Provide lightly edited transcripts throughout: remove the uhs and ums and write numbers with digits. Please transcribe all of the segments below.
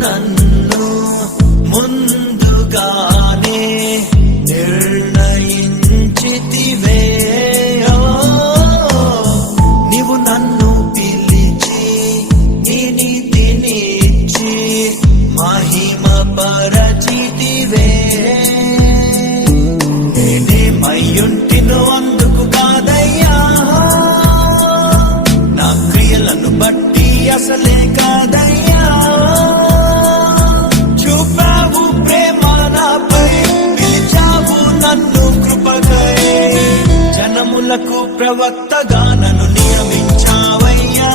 నన్ను ముందుగానే నిర్ణయించితివే. నీవు నన్ను పిలిచి నీ నీతినిచ్చి మహిమ పరచితివే. నేనేమయ్యుంటినో అందుకు కాదయ్యా, నా క్రియలను బట్టి అసలే కాదయ్యా. చూపావు ప్రేమ నాపై, పిలిచావు నన్ను కృపకై. జనములకు ప్రవక్తగా నన్ను నియమించావయ్యా.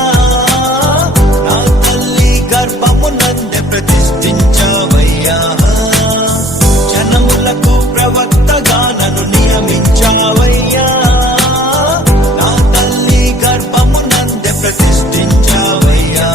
నా తల్లి గర్భమునందే ప్రతిష్ఠించావయ్యా. జనములకు ప్రవక్తగా నన్ను నియమించావయ్యా. నా తల్లి గర్భమునందే ప్రతిష్ఠించావయ్యా.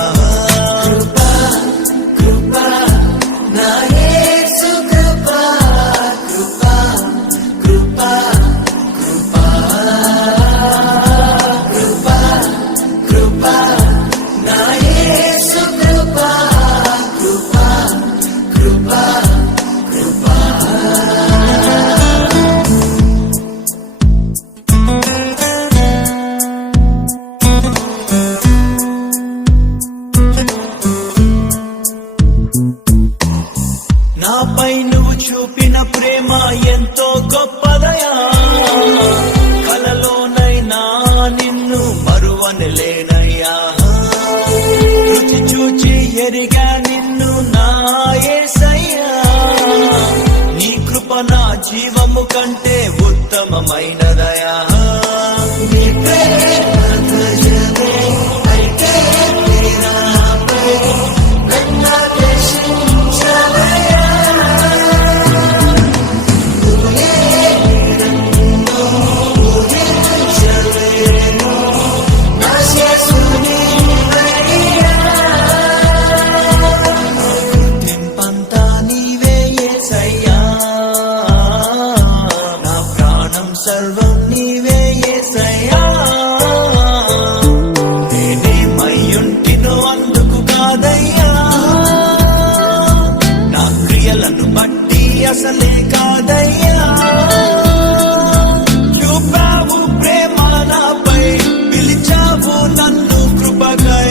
నాపై నువ్వు చూపిన ప్రేమ ఎంతో గొప్పదయా. కలలోనైనా నిన్ను మరువనలేనయ్యా. రుచి చూచి ఎరిగా నిన్ను నా యేసయ్యా. నీ కృప నా జీవము కంటే ఉత్తమమైనదయా. నీ ప్రేమ గజమే అయితే నీరాపై నన్ను దర్శించవయ్యా. గుర్తింపంతా నీవే యేసయ్యా. నా ప్రాణం సర్వం నీవే యేసయ్యా. నేనేమయ్యుంటినో అందుకు కాదయ్యా, నా క్రియలను బట్టి అసలే కాదయ్యా. చూపావు ప్రేమ నాపై, పిలిచావు నన్ను కృపకై.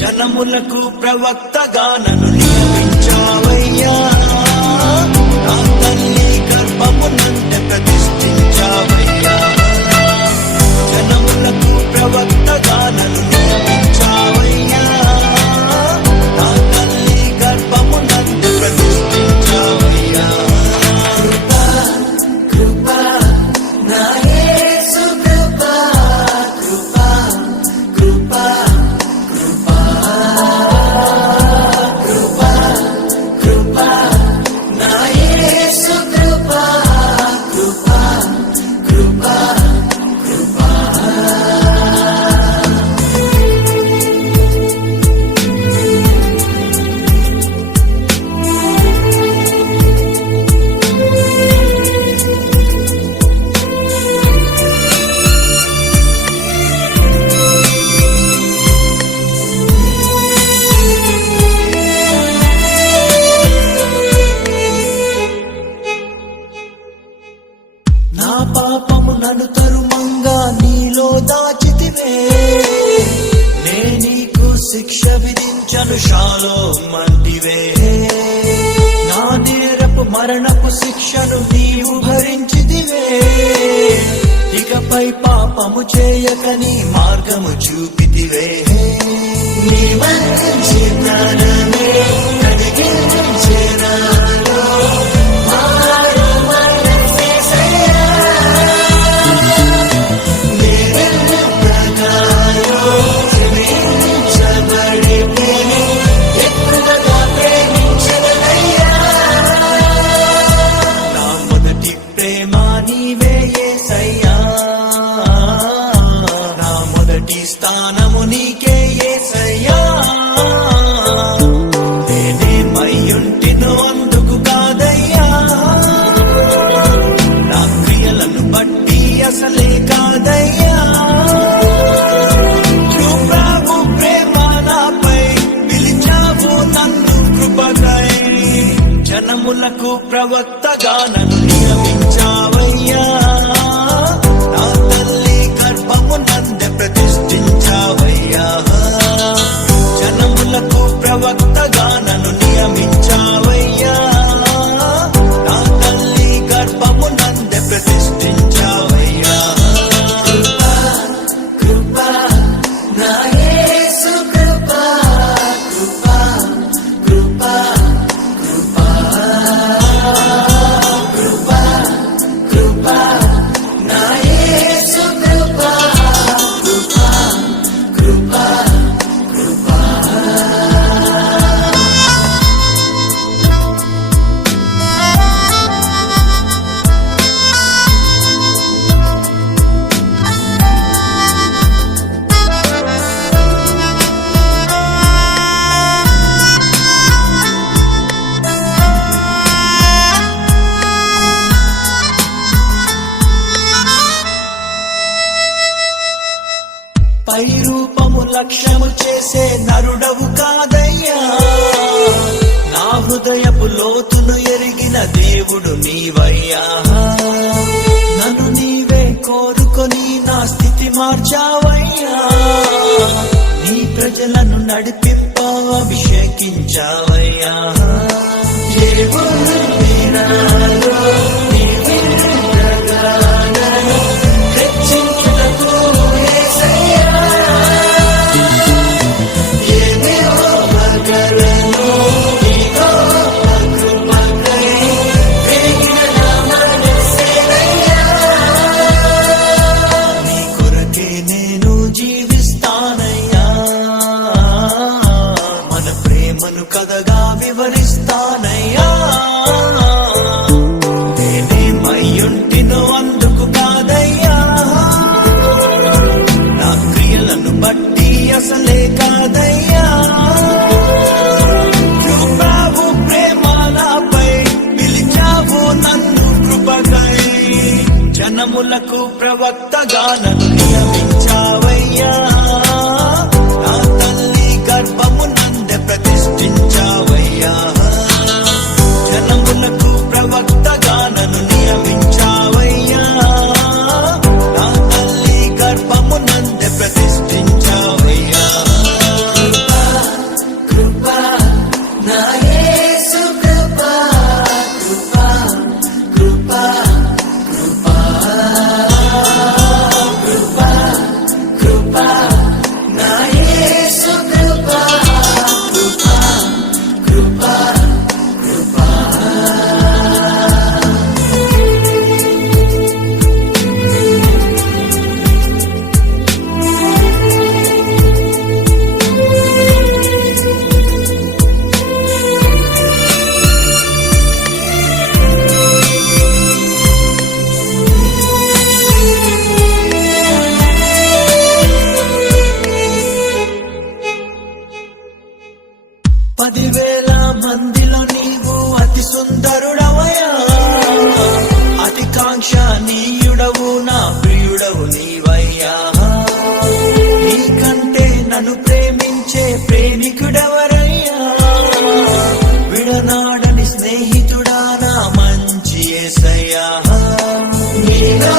జనములకు ప్రవక్తగా నన్ను నియమించావయ్యా. నా తల్లి గర్భమునందే ప్రతిష్ఠించావయ్యా. జనములకు ప్రవక్తగా నన్ను నియమించావయ్యా. నా తల్లి గర్భమునందే ప్రతిష్ఠించావయ్యా. నా పాపము నన్ను తరుమంగా నీలో దాచితివే. నే నీకు శిక్ష విధించను షాలోమంటివే. నా నేరపు మరణపు శిక్షను నీవు భరించితివే. ఇకపై పాపము చేయకని మార్గము చూపితివే. నీ మంచి జ్ఞానమే కడిగించే నాలో మారు మనసే. ప్రవక్తగా నన్ను నియమించావయ్యా, నా తల్లి గర్భము నందే ప్రతిష్ఠించావయ్యా, జనములకు ప్రవక్తగా నన్ను నియమించావయ్యా, నా తల్లి గర్భము నందే ప్రతిష్ఠించావయ్యా. కృపా నా యేసు కృపా, కృపా కృపా కృపా కృపా కృపా నా యేసు కృపా, కృపా కృపా కృపా. పై రూపము లక్ష్యము చేసే నరుడవు కాదయ్యా, నా హృదయపు లోతును ఎరిగిన దేవుడు నీవయ్యా, నన్ను నీవే కోరుకొని నా స్థితి మార్చావయ్యా, నీ ప్రజలను నడిపింప అభిషేకించావయ్యా. దేవుని నాలో నీ విగ్రహాలను హెచ్చించుటకు యేసయ్యా, ఏమి హోమగలను నీ గొప్ప కృపకై పెరిగిన నా మనస్సేనయ్యా, నీ కొరకే నేను జీవిస్తానయ్యా, మన ప్రేమను కథగా వివరిస్తానయ్యా, నేనేమయ్యుంటినో అందుకు కాదయ్యా, నా క్రియలను బట్టి అసలే కాదయ్యా, చూపావు ప్రేమ నాపై, పిలిచావు నన్ను కృపకై, జనములకు ప్రవక్తగా నన్ను నియమించావయ్యా, నా తల్లి గర్భము నందే ప్రతిష్ఠించావయ్యా, జనములకు ప్రవక్తగా నన్ను నియమించావయ్యా, నా తల్లి గర్భము నందే ప్రతిష్ఠించావయ్యా. కృపా నా యేసు కృపా, కృపా కృపా కృపా కృపా కృపా నా యేసు కృపా, కృపా కృపా కృపా. పదివేల మందిలో నీవు అతి సుందరుడవయ్యా, అతి కాంక్షణీయుడవు నా ప్రియుడవు నీవయ్యా, నీకంటే నన్ను ప్రేమించే ప్రేమికుడెవరయ్యా, విడనాడని స్నేహితుడా నా మంచి యేసయ్యా, నీలో